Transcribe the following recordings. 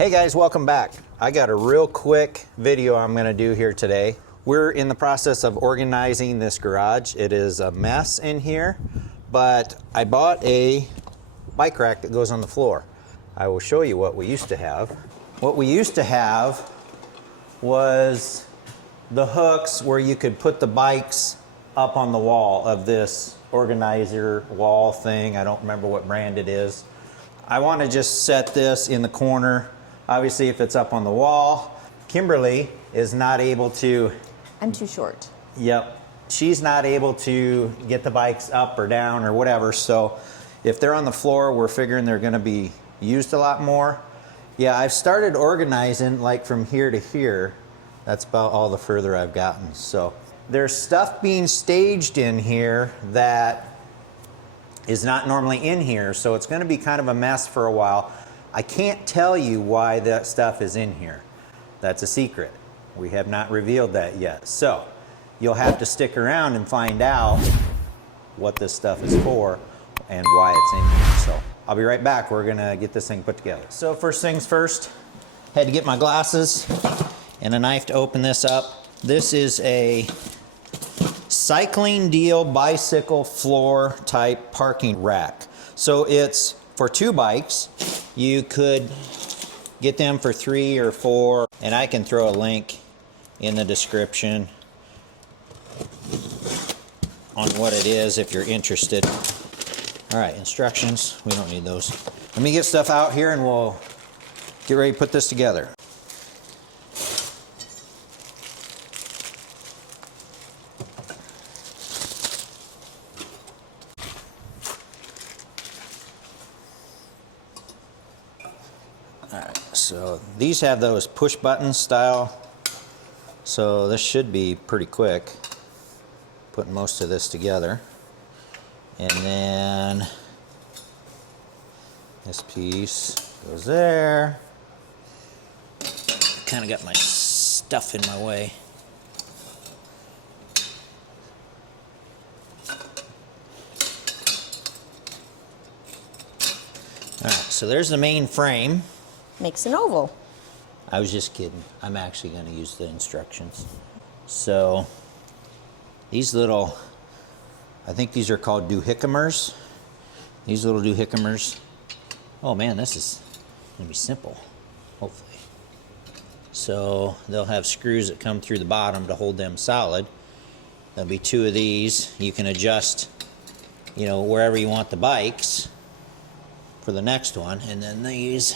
Hey guys, welcome back. I got a real quick video I'm gonna do here today. We're in the process of organizing this garage. It is a mess in here, but I bought a bike rack that goes on the floor. I will show you what we used to have. What we used to have was the hooks where you could put the bikes up on the wall of this organizer wall thing. I don't remember what brand it is. I want to just set this in the corner. Obviously, if it's up on the wall, Kimberly is not able to... I'm too short. Yep. She's not able to get the bikes up or down or whatever. So if they're on the floor, we're figuring they're going to be used a lot more. Yeah, I've started organizing like from here to here. That's about all the further I've gotten. So there's stuff being staged in here that is not normally in here. So it's going to be kind of a mess for a while. I can't tell you why that stuff is in here. That's a secret. We have not revealed that yet. So you'll have to stick around and find out what this stuff is for and why it's in here. So I'll be right back. We're gonna get this thing put together. So first things first, had to get my glasses and a knife to open this up. This is a CyclingDeal bicycle floor type parking rack. So it's for 2 bikes. You could get them for 3 or 4, and I can throw a link in the description on what it is if you're interested. All right, instructions, we don't need those. Let me get stuff out here and we'll get ready to put this together. So these have those push button style, so this should be pretty quick putting most of this together. And then this piece goes there. Kind of got my stuff in my way. All right, so there's the main frame. Makes an oval. I was just kidding. I'm actually going to use the instructions. So these little, I think these are called doohickemers. These little doohickemers. Oh man, this is going to be simple, hopefully. So they'll have screws that come through the bottom to hold them solid. There'll be 2 of these. You can adjust, you know, wherever you want the bikes for the next one. And then these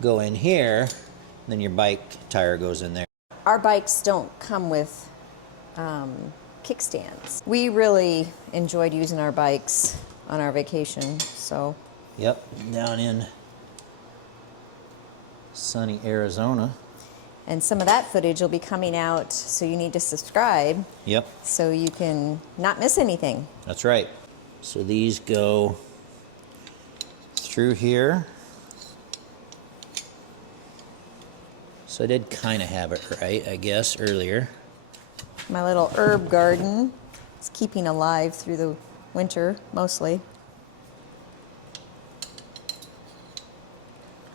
go in here, then your bike tire goes in there. Our bikes don't come with kickstands. We really enjoyed using our bikes on our vacation, so. Yep, down in sunny Arizona. And some of that footage will be coming out, so you need to subscribe. Yep. So you can not miss anything. That's right. So these go through here. So I did kind of have it right, I guess, earlier. My little herb garden is keeping alive through the winter, mostly.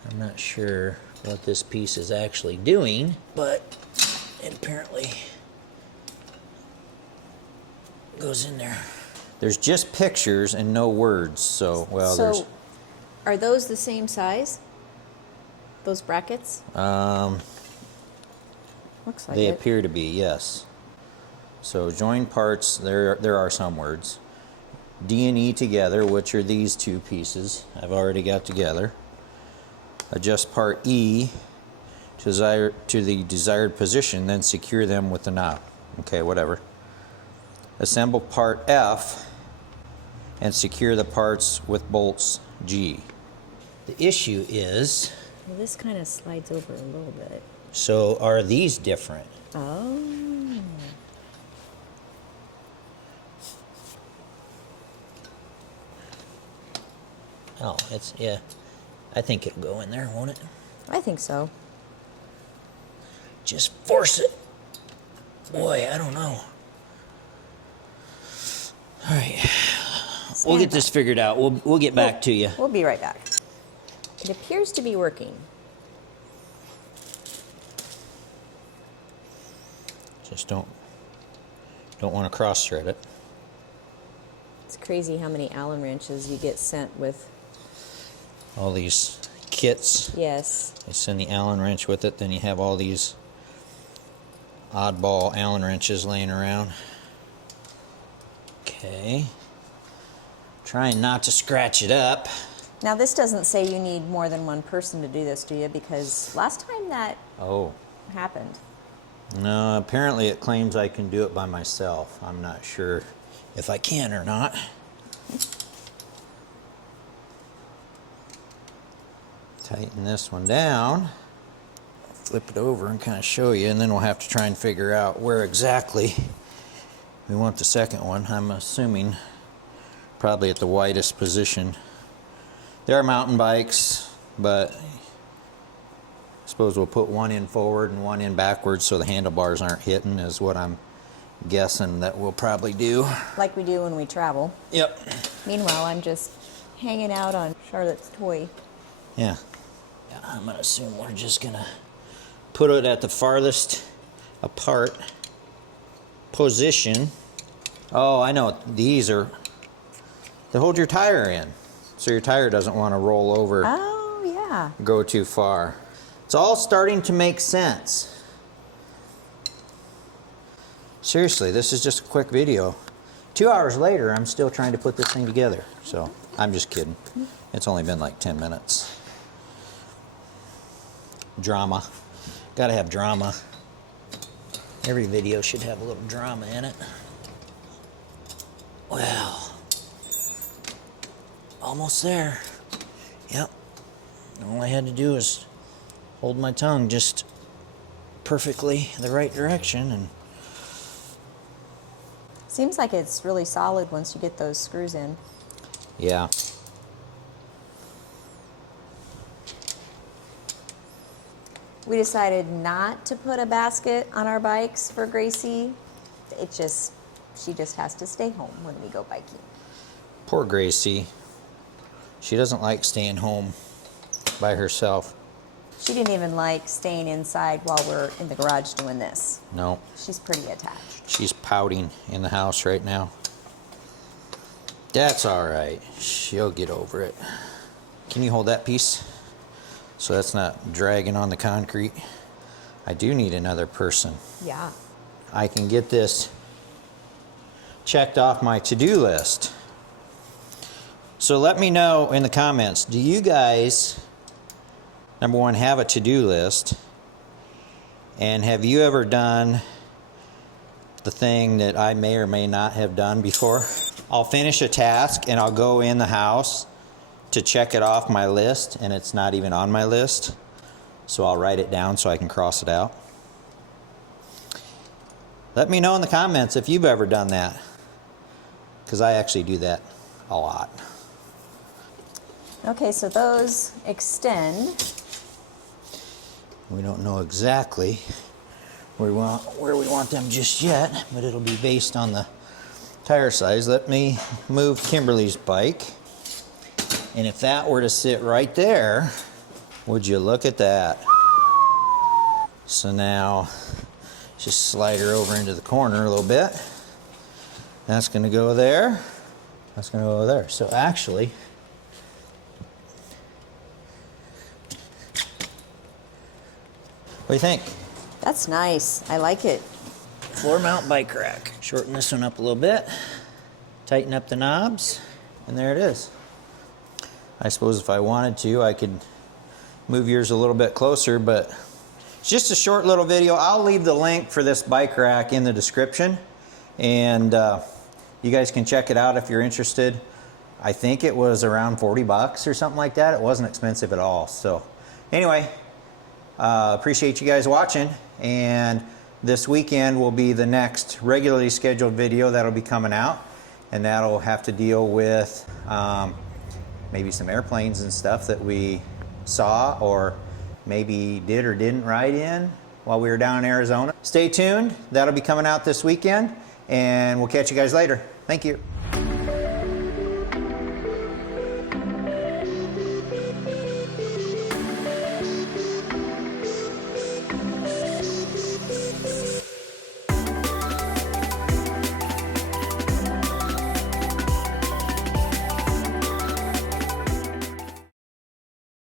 I'm not sure what this piece is actually doing, but it apparently goes in there. There's just pictures and no words, so, well, so are those the same size? Those brackets? Looks like they it. appear to be, yes. So join parts, there are some words. D and E together, which are these 2 pieces I've already got together. Adjust part E to the desired position, then secure them with the knob. Okay, whatever. Assemble part F and secure the parts with bolts G. The issue is, well, this kind of slides over a little bit. so are these different? Oh. Oh, it's, yeah. I think it'll go in there, won't it? I think so. Just force it. Boy, I don't know. All right. We'll get this figured out. We'll get back to you. We'll be right back. It appears to be working. Just don't want to cross thread it. It's crazy how many Allen wrenches you get sent with. All these kits. Yes. They send the Allen wrench with it, then you have all these oddball Allen wrenches laying around. Okay. Trying not to scratch it up. Now this doesn't say you need more than one person to do this, do you? Because last time that happened. No, apparently it claims I can do it by myself. I'm not sure if I can or not. Tighten this one down. Flip it over and kind of show you, and then we'll have to try and figure out where exactly we want the second one. I'm assuming probably at the widest position. There are mountain bikes, but I suppose we'll put one in forward and one in backwards so the handlebars aren't hitting, is what I'm guessing that we'll probably do. Like we do when we travel. Yep. Meanwhile, I'm just hanging out on Charlotte's toy. Yeah. I'm gonna assume we're just gonna put it at the farthest apart position. Oh, I know. These are, they hold your tire in, so your tire doesn't want to roll over. Oh, yeah. Go too far. It's all starting to make sense. Seriously, this is just a quick video. 2 hours later, I'm still trying to put this thing together. So, I'm just kidding. It's only been like 10 minutes. Drama. Gotta have drama. Every video should have a little drama in it. Well, almost there. Yep. All I had to do is hold my tongue just perfectly the right direction, and Seems like it's really solid once you get those screws in. yeah. We decided not to put a basket on our bikes for Gracie. She just has to stay home when we go biking. Poor Gracie. She doesn't like staying home by herself. She didn't even like staying inside while we're in the garage doing this. No. She's pretty attached. She's pouting in the house right now. That's all right. She'll get over it. Can you hold that piece so that's not dragging on the concrete? I do need another person. Yeah. I can get this checked off my to-do list. So let me know in the comments, do you guys, number one, have a to-do list? And have you ever done the thing that I may or may not have done before? I'll finish a task and I'll go in the house to check it off my list, and it's not even on my list. So I'll write it down so I can cross it out. Let me know in the comments if you've ever done that, because I actually do that a lot. Okay, so those extend. We don't know exactly where we want them just yet, but it'll be based on the tire size. Let me move Kimberly's bike. And if that were to sit right there, would you look at that? So now, just slide her over into the corner a little bit. That's gonna go there. That's gonna go there. So actually, what do you think? That's nice. I like it. Floor mount bike rack. Shorten this one up a little bit. Tighten up the knobs. And there it is. I suppose if I wanted to, I could move yours a little bit closer, but it's just a short little video. I'll leave the link for this bike rack in the description, and you guys can check it out if you're interested. I think it was around 40 bucks or something like that. It wasn't expensive at all. So anyway, appreciate you guys watching, and this weekend will be the next regularly scheduled video that'll be coming out, and that'll have to deal with maybe some airplanes and stuff that we saw or maybe did or didn't ride in while we were down in Arizona. Stay tuned. That'll be coming out this weekend, and we'll catch you guys later. Thank you.